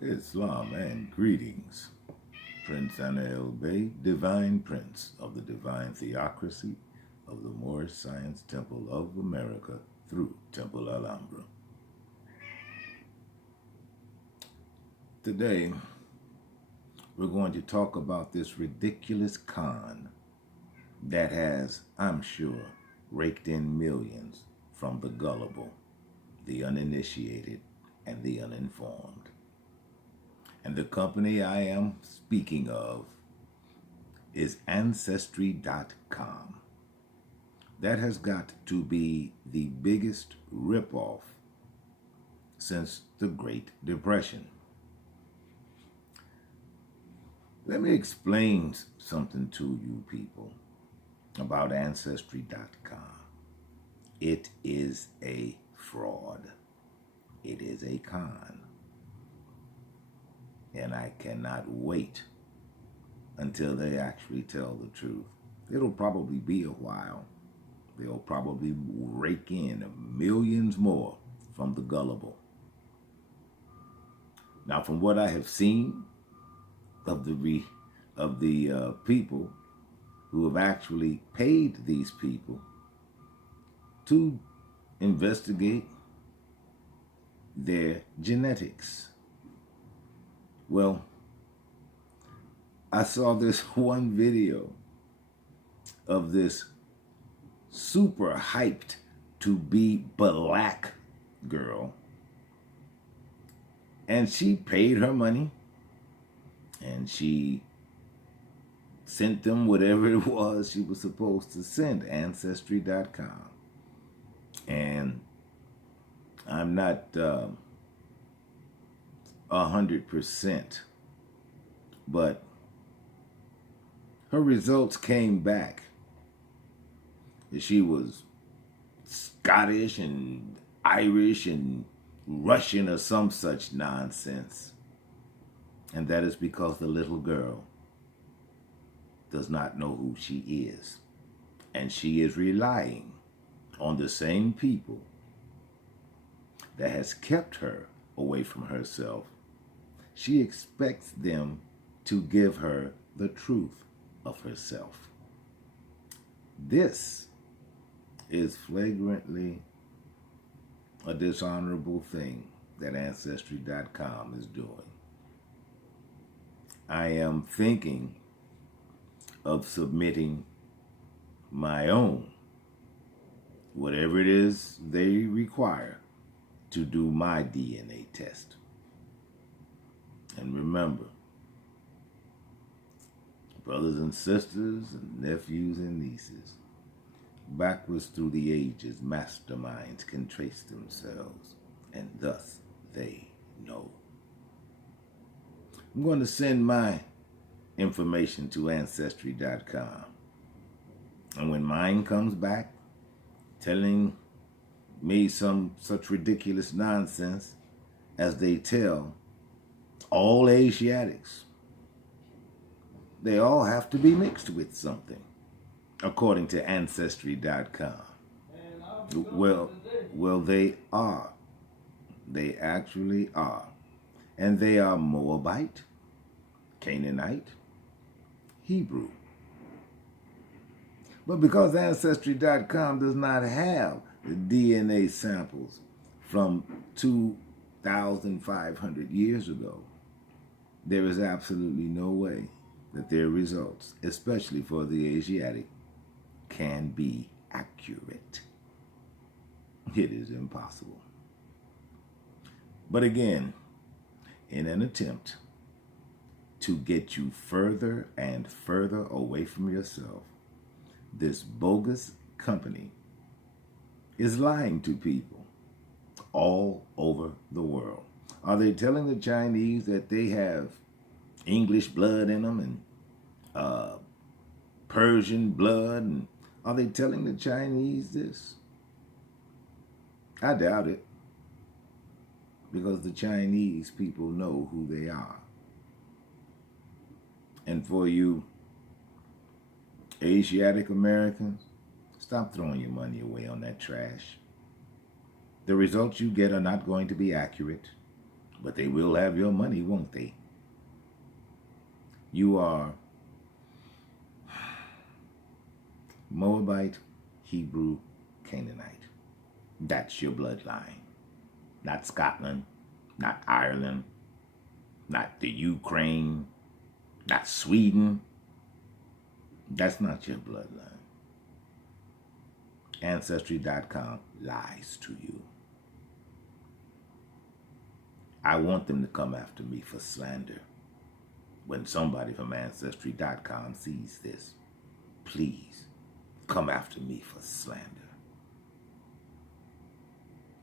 Islam and greetings. Princeanaelbey, Divine Prince of the Divine Theocracy of the Moorish Science Temple of America through Temple Alhambra. Today, we're going to talk about this ridiculous con that has, I'm sure, raked in millions from the gullible, the uninitiated, and the uninformed. And the company I am speaking of is Ancestry.com. That has got to be the biggest ripoff since the Great Depression. Let me explain something to you people about Ancestry.com. It is a fraud. It is a con. And I cannot wait until they actually tell the truth. It'll probably be a while. They'll probably rake in millions more from the gullible. Now, from what I have seen of the people who have actually paid these people to investigate their genetics. Well, I saw this one video of this super hyped to be black girl, and she paid her money and she sent them whatever it was she was supposed to send, Ancestry.com. And I'm not 100%, but her results came back. She was Scottish and Irish and Russian or some such nonsense. And that is because the little girl does not know who she is. And she is relying on the same people that has kept her away from herself. She expects them to give her the truth of herself. This is flagrantly a dishonorable thing that Ancestry.com is doing. I am thinking of submitting my own, whatever it is they require, to do my DNA test. And remember, brothers and sisters and nephews and nieces, backwards through the ages, masterminds can trace themselves, and thus they know. I'm going to send my information to Ancestry.com. And when mine comes back telling me some such ridiculous nonsense as they tell all Asiatics, they all have to be mixed with something, according to Ancestry.com. Well, they are. They actually are. And they are Moabite, Canaanite, Hebrew. But because Ancestry.com does not have the DNA samples from 2,500 years ago, there is absolutely no way that their results, especially for the Asiatic, can be accurate. It is impossible. But again, in an attempt to get you further and further away from yourself, this bogus company is lying to people all over the world. Are they telling the Chinese that they have English blood in them and Persian blood? And are they telling the Chinese this? I doubt it, because the Chinese people know who they are. And for you Asiatic Americans, stop throwing your money away on that trash. The results you get are not going to be accurate. But they will have your money, won't they? You are Moabite, Hebrew, Canaanite. That's your bloodline. Not Scotland, not Ireland, not the Ukraine, not Sweden. That's not your bloodline. Ancestry.com lies to you. I want them to come after me for slander. When somebody from Ancestry.com sees this, please come after me for slander.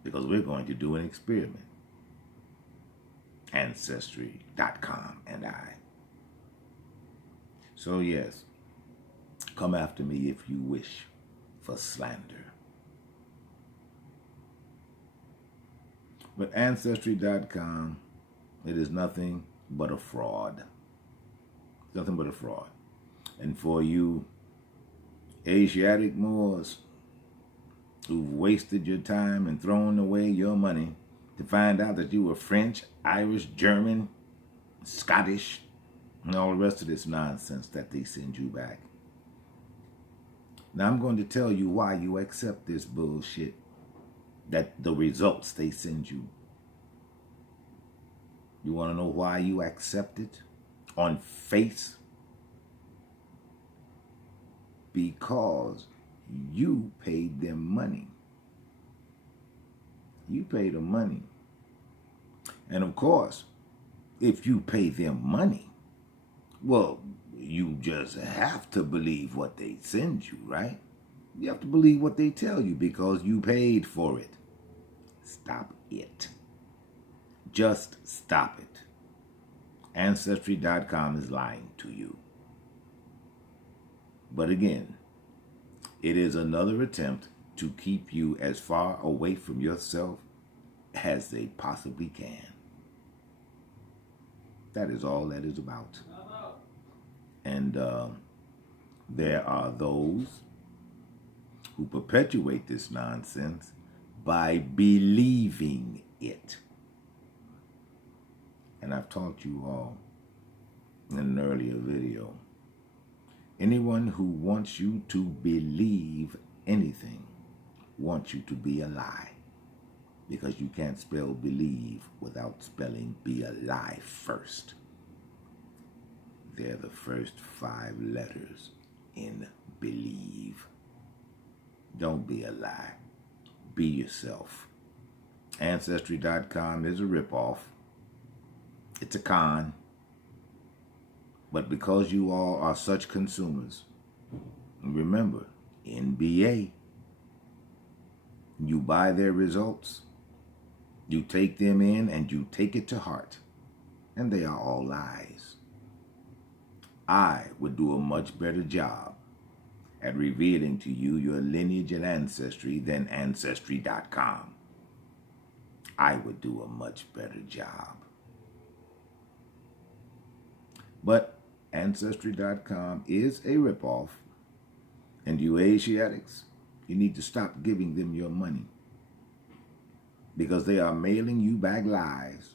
Because we're going to do an experiment. Ancestry.com and I. So yes, come after me if you wish for slander. But Ancestry.com, it is nothing but a fraud. Nothing but a fraud. And for you Asiatic Moors who've wasted your time and thrown away your money to find out that you were French, Irish, German, Scottish, and all the rest of this nonsense that they send you back. Now I'm going to tell you why you accept this bullshit, that the results they send you. You want to know why you accept it on face? Because you paid them money. You pay them money. And of course, if you pay them money, well, you just have to believe what they send you, right? You have to believe what they tell you because you paid for it. Stop it. Just stop it. Ancestry.com is lying to you. But again, it is another attempt to keep you as far away from yourself as they possibly can. That is all that is about. And there are those who perpetuate this nonsense by believing it. And I've taught you all in an earlier video, anyone who wants you to believe anything wants you to be a lie, because you can't spell believe without spelling be a lie first. They're the first 5 letters in believe. Don't be a lie. Be yourself. Ancestry.com is a ripoff. It's a con. But because you all are such consumers, remember, NBA, you buy their results, you take them in, and you take it to heart. And they are all lies. I would do a much better job at revealing to you your lineage and ancestry than Ancestry.com. I would do a much better job. But Ancestry.com is a ripoff, and you Asiatics, you need to stop giving them your money, because they are mailing you back lies,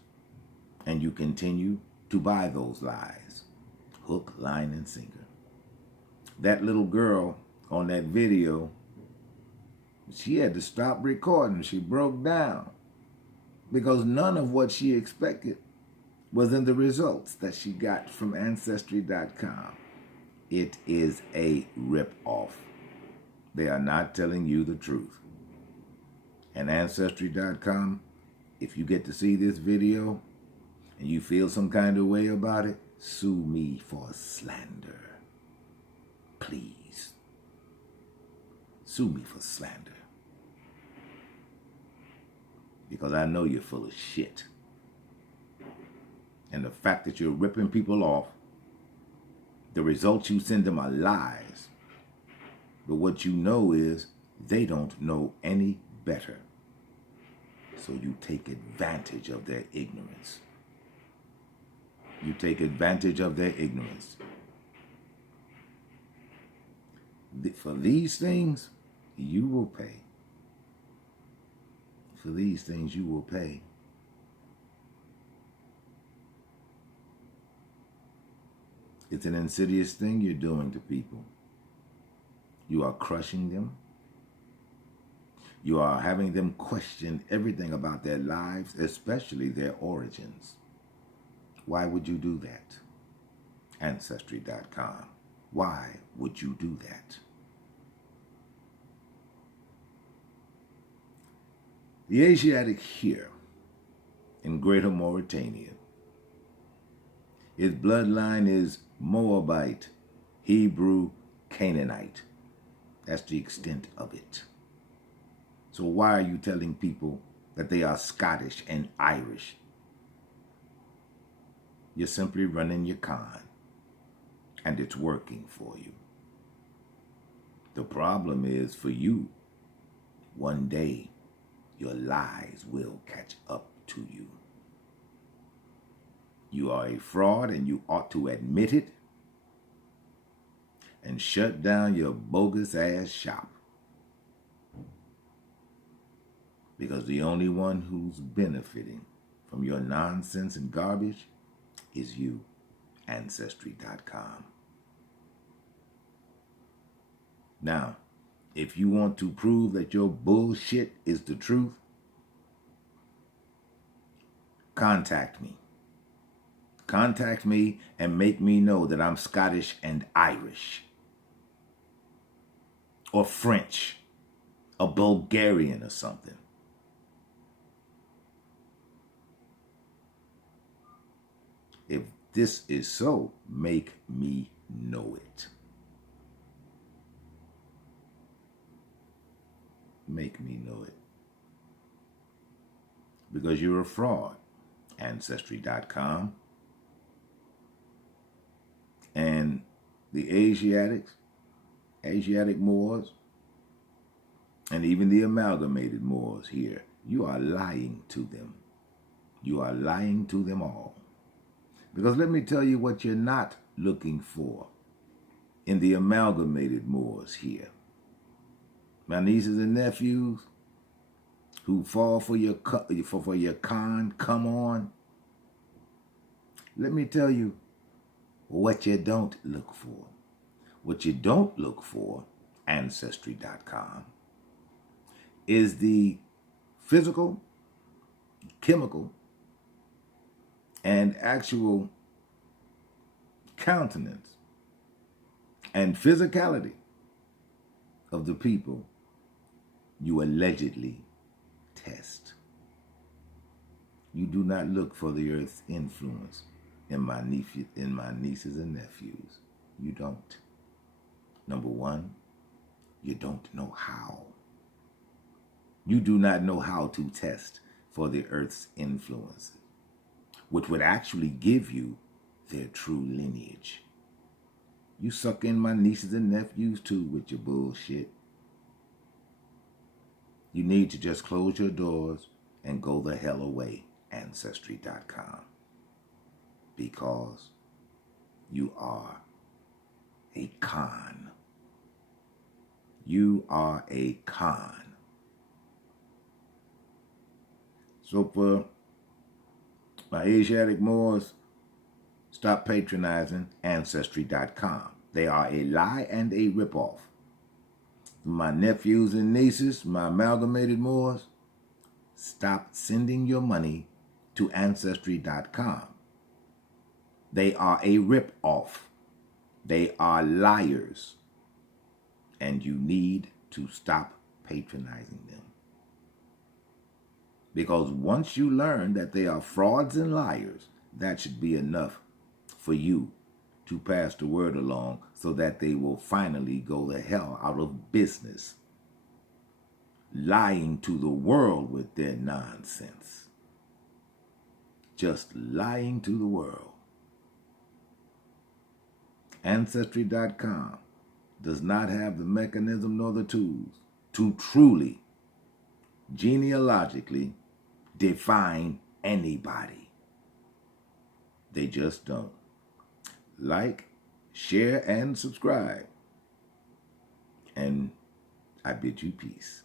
and you continue to buy those lies. Hook, line, and sinker. That little girl on that video, she had to stop recording. She broke down because none of what she expected was in the results that she got from Ancestry.com. It is a rip-off. They are not telling you the truth. And Ancestry.com, if you get to see this video and you feel some kind of way about it, sue me for slander. Please. Sue me for slander. Because I know you're full of shit. And the fact that you're ripping people off, the results you send them are lies. But what you know is they don't know any better. So you take advantage of their ignorance. You take advantage of their ignorance. For these things, you will pay. For these things, you will pay. It's an insidious thing you're doing to people. You are crushing them. You are having them question everything about their lives, especially their origins. Why would you do that? Ancestry.com. Why would you do that? The Asiatic here in Greater Mauritania, his bloodline is Moabite, Hebrew, Canaanite. That's the extent of it. So why are you telling people that they are Scottish and Irish? You're simply running your con, and it's working for you. The problem is for you, one day your lies will catch up to you. You are a fraud, and you ought to admit it and shut down your bogus ass shop. Because the only one who's benefiting from your nonsense and garbage is you, Ancestry.com. Now, if you want to prove that your bullshit is the truth, contact me. Contact me and make me know that I'm Scottish and Irish, or French, or Bulgarian or something. If this is so, make me know it. Make me know it. Because you're a fraud, Ancestry.com. And the Asiatic Moors, and even the amalgamated Moors here, you are lying to them. You are lying to them all. Because let me tell you what you're not looking for in the amalgamated Moors here. My nieces and nephews who fall for your con, come on. Let me tell you what you don't look for. What you don't look for, Ancestry.com, is the physical, chemical, and actual countenance and physicality of the people you allegedly test. You do not look for the earth's influence in my nieces and nephews. You don't. Number one, you don't know how. You do not know how to test for the earth's influences, which would actually give you their true lineage. You suck in my nieces and nephews too with your bullshit. You need to just close your doors and go the hell away, Ancestry.com. Because you are a con. You are a con. So for my Asiatic Moors, stop patronizing Ancestry.com. They are a lie and a ripoff. My nephews and nieces, my amalgamated Moors, stop sending your money to Ancestry.com. They are a ripoff. They are liars. And you need to stop patronizing them. Because once you learn that they are frauds and liars, that should be enough for you to pass the word along so that they will finally go the hell out of business, lying to the world with their nonsense. Just lying to the world. Ancestry.com does not have the mechanism nor the tools to truly, genealogically define anybody. They just don't. Like, share, and subscribe. And I bid you peace.